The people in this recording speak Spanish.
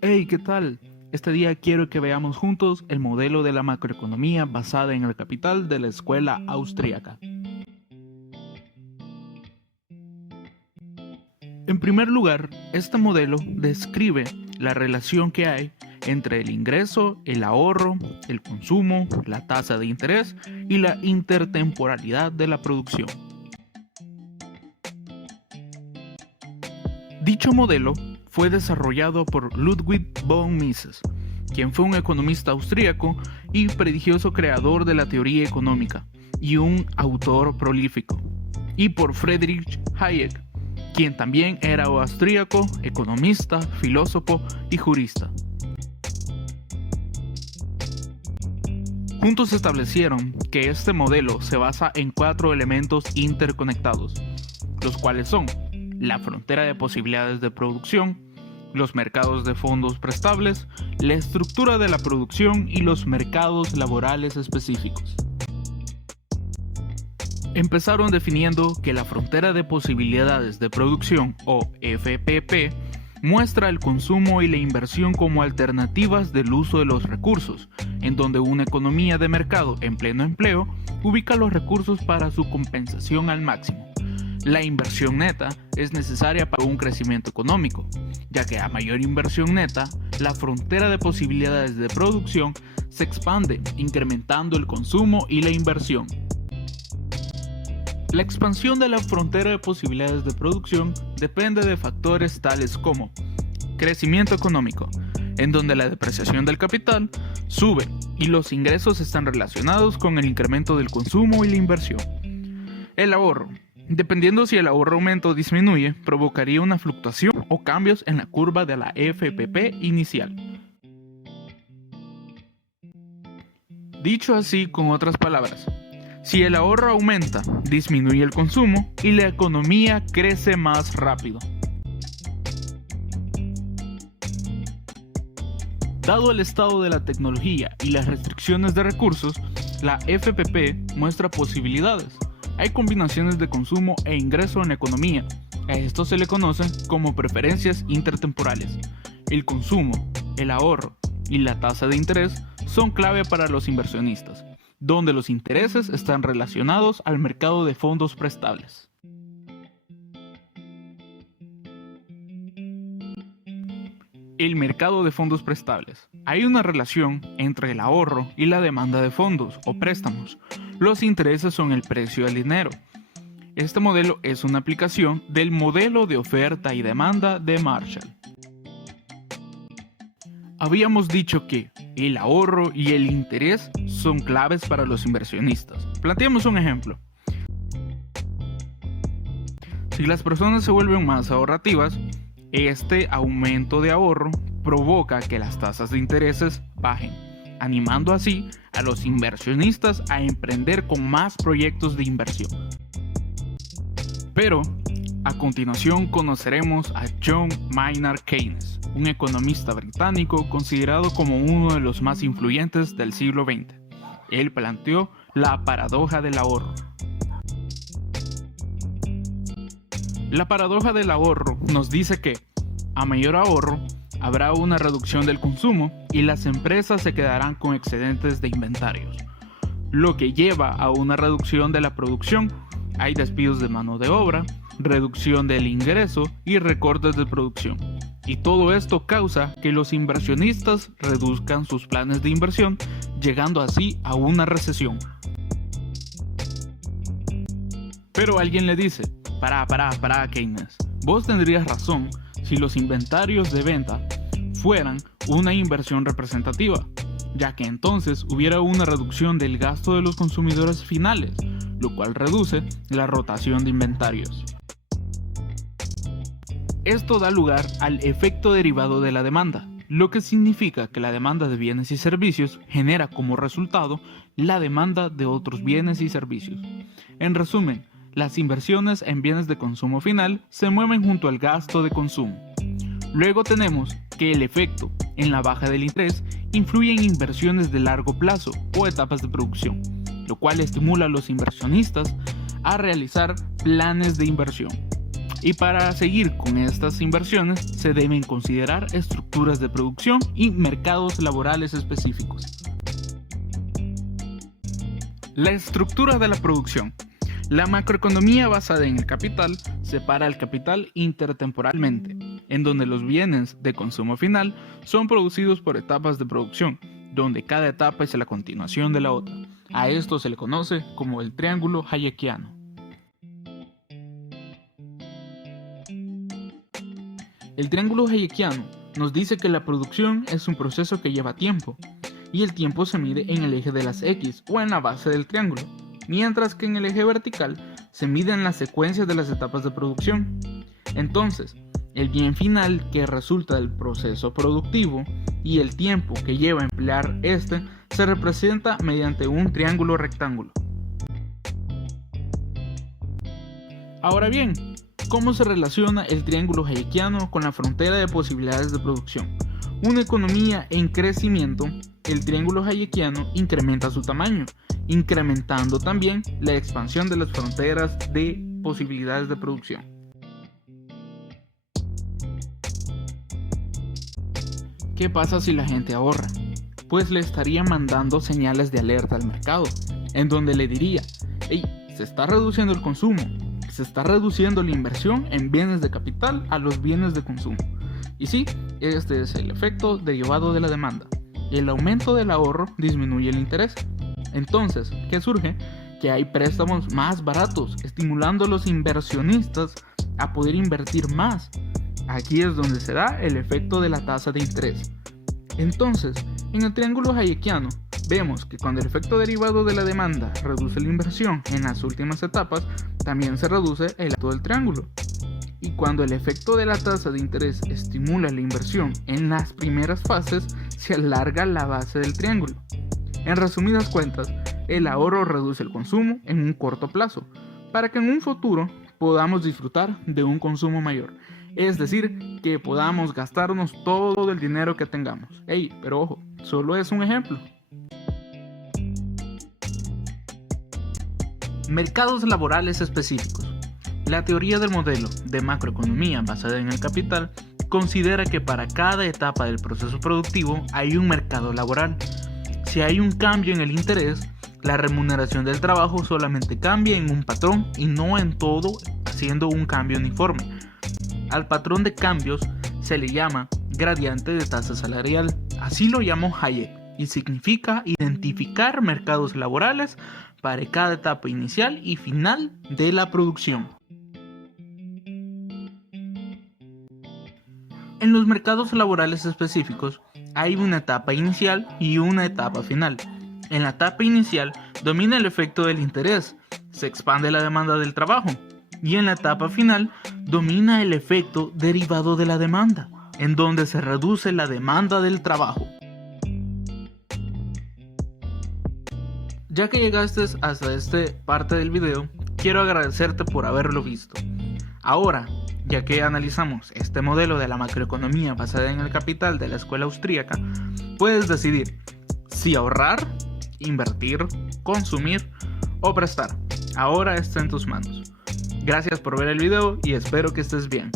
Hey, ¿qué tal? Este día quiero que veamos juntos el modelo de la macroeconomía basada en el capital de la escuela austríaca. En primer lugar, este modelo describe la relación que hay entre el ingreso, el ahorro, el consumo, la tasa de interés y la intertemporalidad de la producción. Dicho modelo fue desarrollado por Ludwig von Mises, quien fue un economista austríaco y prestigioso creador de la teoría económica y un autor prolífico, y por Friedrich Hayek, quien también era austríaco, economista, filósofo y jurista. Juntos establecieron que este modelo se basa en 4 elementos interconectados, los cuales son la frontera de posibilidades de producción, los mercados de fondos prestables, la estructura de la producción y los mercados laborales específicos. Empezaron definiendo que la frontera de posibilidades de producción, o FPP, muestra el consumo y la inversión como alternativas del uso de los recursos, en donde una economía de mercado en pleno empleo ubica los recursos para su compensación al máximo. La inversión neta es necesaria para un crecimiento económico, ya que a mayor inversión neta, la frontera de posibilidades de producción se expande, incrementando el consumo y la inversión. La expansión de la frontera de posibilidades de producción depende de factores tales como crecimiento económico, en donde la depreciación del capital sube y los ingresos están relacionados con el incremento del consumo y la inversión. El ahorro. Dependiendo si el ahorro aumenta o disminuye, provocaría una fluctuación o cambios en la curva de la FPP inicial. Dicho así con otras palabras, si el ahorro aumenta, disminuye el consumo y la economía crece más rápido. Dado el estado de la tecnología y las restricciones de recursos, la FPP muestra posibilidades. Hay combinaciones de consumo e ingreso en la economía. A esto se le conoce como preferencias intertemporales. El consumo, el ahorro y la tasa de interés son clave para los inversionistas, donde los intereses están relacionados al mercado de fondos prestables. El mercado de fondos prestables. Hay una relación entre el ahorro y la demanda de fondos o préstamos. Los intereses son el precio del dinero. Este modelo es una aplicación del modelo de oferta y demanda de Marshall. Habíamos dicho que el ahorro y el interés son claves para los inversionistas. Planteemos un ejemplo. Si las personas se vuelven más ahorrativas, este aumento de ahorro provoca que las tasas de intereses bajen, animando así a los inversionistas a emprender con más proyectos de inversión. Pero, a continuación conoceremos a John Maynard Keynes, un economista británico considerado como uno de los más influyentes del siglo XX. Él planteó la paradoja del ahorro. La paradoja del ahorro nos dice que, a mayor ahorro, habrá una reducción del consumo y las empresas se quedarán con excedentes de inventarios, lo que lleva a una reducción de la producción. Hay despidos de mano de obra, reducción del ingreso y recortes de producción. Y todo esto causa que los inversionistas reduzcan sus planes de inversión, llegando así a una recesión. Pero alguien le dice, para Keynes, vos tendrías razón si los inventarios de venta fueran una inversión representativa, ya que entonces hubiera una reducción del gasto de los consumidores finales, lo cual reduce la rotación de inventarios. Esto da lugar al efecto derivado de la demanda, lo que significa que la demanda de bienes y servicios genera como resultado la demanda de otros bienes y servicios. En resumen, las inversiones en bienes de consumo final se mueven junto al gasto de consumo. Luego tenemos que el efecto en la baja del interés influye en inversiones de largo plazo o etapas de producción, lo cual estimula a los inversionistas a realizar planes de inversión. Y para seguir con estas inversiones se deben considerar estructuras de producción y mercados laborales específicos. La estructura de la producción. La macroeconomía basada en el capital separa el capital intertemporalmente, en donde los bienes de consumo final son producidos por etapas de producción, donde cada etapa es la continuación de la otra. A esto se le conoce como el triángulo hayekiano. El triángulo hayekiano nos dice que la producción es un proceso que lleva tiempo, y el tiempo se mide en el eje de las X o en la base del triángulo, mientras que en el eje vertical se miden las secuencias de las etapas de producción. Entonces, el bien final que resulta del proceso productivo y el tiempo que lleva a emplear este se representa mediante un triángulo rectángulo. Ahora bien, ¿cómo se relaciona el triángulo hayekiano con la frontera de posibilidades de producción? Una economía en crecimiento, el triángulo hayekiano incrementa su tamaño, incrementando también la expansión de las fronteras de posibilidades de producción. ¿Qué pasa si la gente ahorra? Pues le estaría mandando señales de alerta al mercado, en donde le diría, hey, se está reduciendo el consumo, se está reduciendo la inversión en bienes de capital a los bienes de consumo. Y sí, este es el efecto derivado de la demanda. El aumento del ahorro disminuye el interés. Entonces, ¿qué surge? Que hay préstamos más baratos, estimulando a los inversionistas a poder invertir más. Aquí es donde se da el efecto de la tasa de interés. Entonces, en el triángulo hayekiano, vemos que cuando el efecto derivado de la demanda reduce la inversión en las últimas etapas, también se reduce el alto del triángulo. Y cuando el efecto de la tasa de interés estimula la inversión en las primeras fases, se alarga la base del triángulo. En resumidas cuentas, el ahorro reduce el consumo en un corto plazo, para que en un futuro podamos disfrutar de un consumo mayor. Es decir, que podamos gastarnos todo el dinero que tengamos. Pero ojo, solo es un ejemplo. Mercados laborales específicos. La teoría del modelo de macroeconomía basada en el capital considera que para cada etapa del proceso productivo hay un mercado laboral. Si hay un cambio en el interés, la remuneración del trabajo solamente cambia en un patrón y no en todo, haciendo un cambio uniforme. Al patrón de cambios se le llama gradiente de tasa salarial. Así lo llamó Hayek y significa identificar mercados laborales para cada etapa inicial y final de la producción. En los mercados laborales específicos hay una etapa inicial y una etapa final. En la etapa inicial domina el efecto del interés, se expande la demanda del trabajo, y en la etapa final domina el efecto derivado de la demanda, en donde se reduce la demanda del trabajo. Ya que llegaste hasta esta parte del video, quiero agradecerte por haberlo visto. Ahora, ya que analizamos este modelo de la macroeconomía basada en el capital de la escuela austríaca, puedes decidir si ahorrar, invertir, consumir o prestar. Ahora está en tus manos. Gracias por ver el video y espero que estés bien.